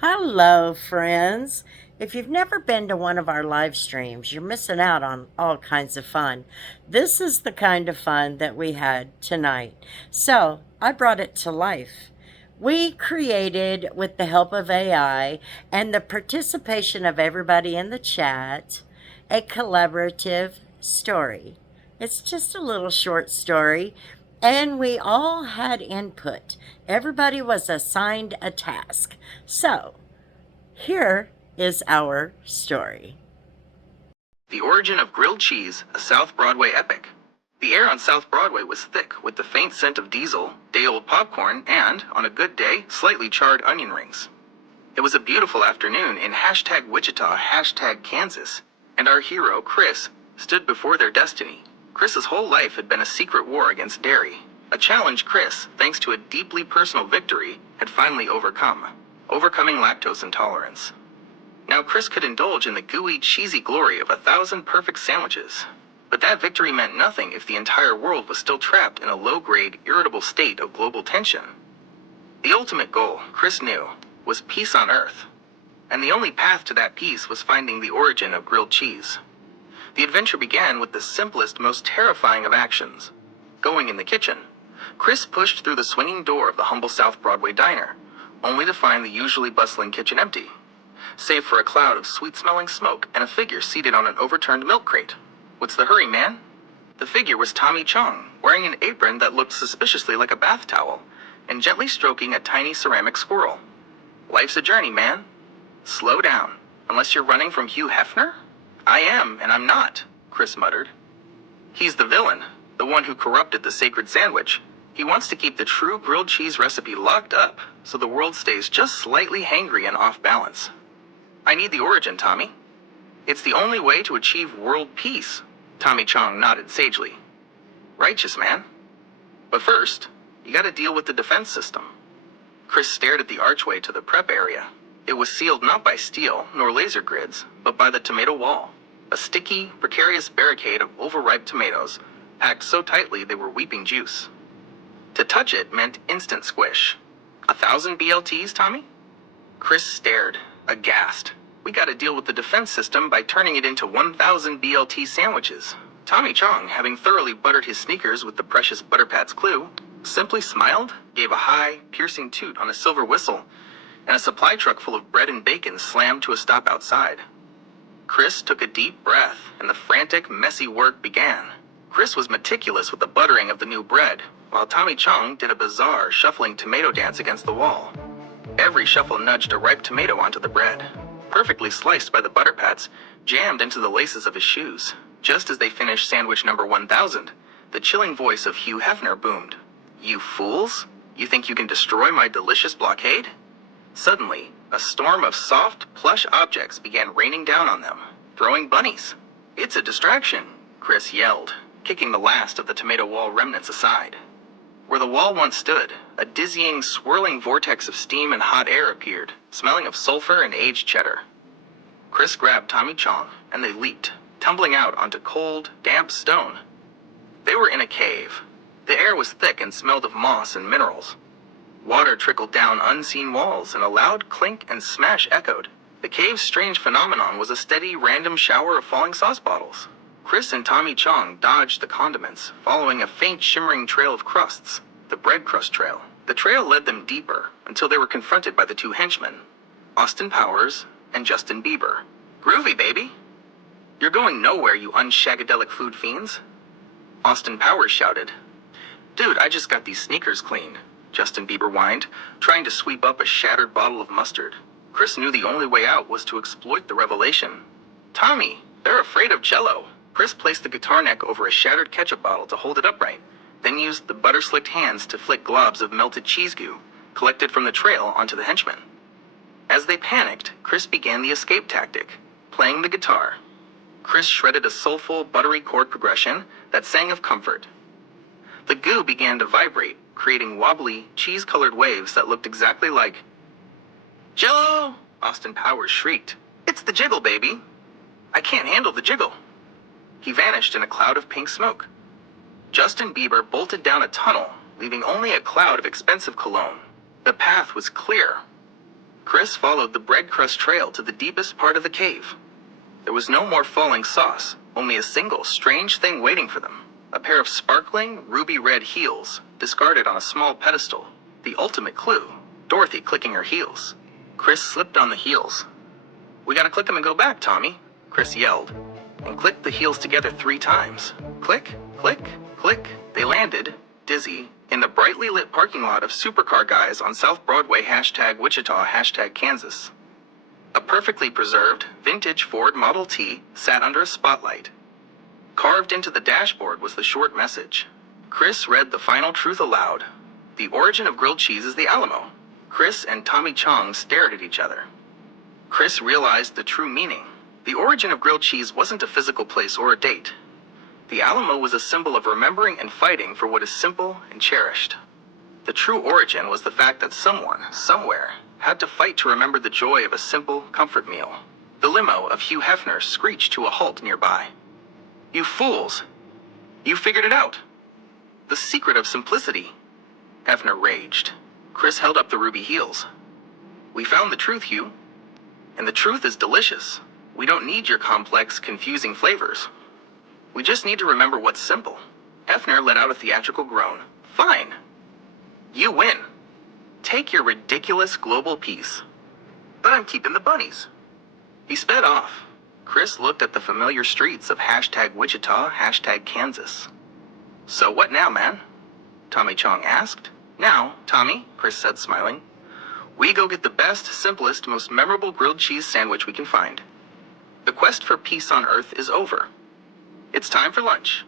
Hello, friends. If you've never been to one of our live streams, you're missing out on all kinds of fun. This is the kind of fun that we had tonight. So I brought it to life. We created, with the help of AI and the participation of everybody in the chat, a collaborative story. It's just a little short story, and we all had input. Everybody was assigned a task. So, here is our story. The Origin of Grilled Cheese, a South Broadway epic. The air on South Broadway was thick with the faint scent of diesel, day-old popcorn, and, on a good day, slightly charred onion rings. It was a beautiful afternoon in hashtag Wichita, hashtag Kansas, and our hero, Chris, stood before their destiny. Chris's whole life had been a secret war against dairy, a challenge Chris, thanks to a deeply personal victory, had finally overcoming lactose intolerance. Now Chris could indulge in the gooey, cheesy glory of 1,000 perfect sandwiches. But that victory meant nothing if the entire world was still trapped in a low-grade, irritable state of global tension. The ultimate goal, Chris knew, was peace on Earth. And the only path to that peace was finding the origin of grilled cheese. The adventure began with the simplest, most terrifying of actions. Going in the kitchen, Chris pushed through the swinging door of the humble South Broadway diner, only to find the usually bustling kitchen empty, save for a cloud of sweet-smelling smoke and a figure seated on an overturned milk crate. "What's the hurry, man?" The figure was Tommy Chung, wearing an apron that looked suspiciously like a bath towel, and gently stroking a tiny ceramic squirrel. "Life's a journey, man. Slow down, unless you're running from Hugh Hefner?" "I am, and I'm not," Chris muttered. "He's the villain, the one who corrupted the sacred sandwich. He wants to keep the true grilled cheese recipe locked up, so the world stays just slightly hangry and off balance. I need the origin, Tommy. It's the only way to achieve world peace." Tommy Chong nodded sagely. "Righteous, man. But first, you gotta deal with the defense system." Chris stared at the archway to the prep area. It was sealed not by steel nor laser grids, but by the tomato wall, a sticky, precarious barricade of overripe tomatoes, packed so tightly they were weeping juice. To touch it meant instant squish. 1,000 BLTs, Tommy? Chris stared, aghast. "We gotta deal with the defense system by turning it into 1,000 BLT sandwiches." Tommy Chong, having thoroughly buttered his sneakers with the precious Butter Pat's clue, simply smiled, gave a high, piercing toot on a silver whistle, and a supply truck full of bread and bacon slammed to a stop outside. Chris took a deep breath, and the frantic, messy work began. Chris was meticulous with the buttering of the new bread, while Tommy Chong did a bizarre, shuffling tomato dance against the wall. Every shuffle nudged a ripe tomato onto the bread, perfectly sliced by the Butter Pats, jammed into the laces of his shoes. Just as they finished sandwich number 1,000, the chilling voice of Hugh Hefner boomed. "You fools? You think you can destroy my delicious blockade?" Suddenly, a storm of soft, plush objects began raining down on them, throwing bunnies. "It's a distraction," Chris yelled, kicking the last of the tomato wall remnants aside. Where the wall once stood, a dizzying, swirling vortex of steam and hot air appeared, smelling of sulfur and aged cheddar. Chris grabbed Tommy Chong, and they leaped, tumbling out onto cold, damp stone. They were in a cave. The air was thick and smelled of moss and minerals. Water trickled down unseen walls, and a loud clink and smash echoed. The cave's strange phenomenon was a steady, random shower of falling sauce bottles. Chris and Tommy Chong dodged the condiments, following a faint, shimmering trail of crusts, the bread crust trail. The trail led them deeper, until they were confronted by the two henchmen, Austin Powers and Justin Bieber. "Groovy, baby. You're going nowhere, you unshagadelic food fiends," Austin Powers shouted. "Dude, I just got these sneakers cleaned," Justin Bieber whined, trying to sweep up a shattered bottle of mustard. Chris knew the only way out was to exploit the revelation. "Tommy, they're afraid of Jell-O." Chris placed the guitar neck over a shattered ketchup bottle to hold it upright, then used the butter-slicked hands to flick globs of melted cheese goo, collected from the trail, onto the henchmen. As they panicked, Chris began the escape tactic, playing the guitar. Chris shredded a soulful, buttery chord progression that sang of comfort. The goo began to vibrate, creating wobbly, cheese-colored waves that looked exactly like Jell-O! Austin Powers shrieked. "It's the jiggle, baby! I can't handle the jiggle!" He vanished in a cloud of pink smoke. Justin Bieber bolted down a tunnel, leaving only a cloud of expensive cologne. The path was clear. Chris followed the bread crust trail to the deepest part of the cave. There was no more falling sauce, only a single strange thing waiting for them. A pair of sparkling, ruby-red heels, discarded on a small pedestal. The ultimate clue. Dorothy clicking her heels. Chris slipped on the heels. "We gotta click them and go back, Tommy," Chris yelled, and clicked the heels together 3 times. Click, click, click. They landed, dizzy, in the brightly lit parking lot of Supercar Guys on South Broadway #Wichita #Kansas. A perfectly preserved, vintage Ford Model T sat under a spotlight. Carved into the dashboard was the short message. Chris read the final truth aloud. The origin of grilled cheese is the Alamo. Chris and Tommy Chong stared at each other. Chris realized the true meaning. The origin of grilled cheese wasn't a physical place or a date. The Alamo was a symbol of remembering and fighting for what is simple and cherished. The true origin was the fact that someone, somewhere, had to fight to remember the joy of a simple comfort meal. The limo of Hugh Hefner screeched to a halt nearby. "You fools! You figured it out! The secret of simplicity!" Hefner raged. Chris held up the ruby heels. "We found the truth, Hugh. And the truth is delicious. We don't need your complex, confusing flavors. We just need to remember what's simple." Hefner let out a theatrical groan. "Fine. You win. Take your ridiculous global peace. But I'm keeping the bunnies." He sped off. Chris looked at the familiar streets of #Wichita #Kansas. "So what now, man?" Tommy Chong asked. "Now, Tommy," Chris said, smiling, "we go get the best, simplest, most memorable grilled cheese sandwich we can find. The quest for peace on Earth is over. It's time for lunch."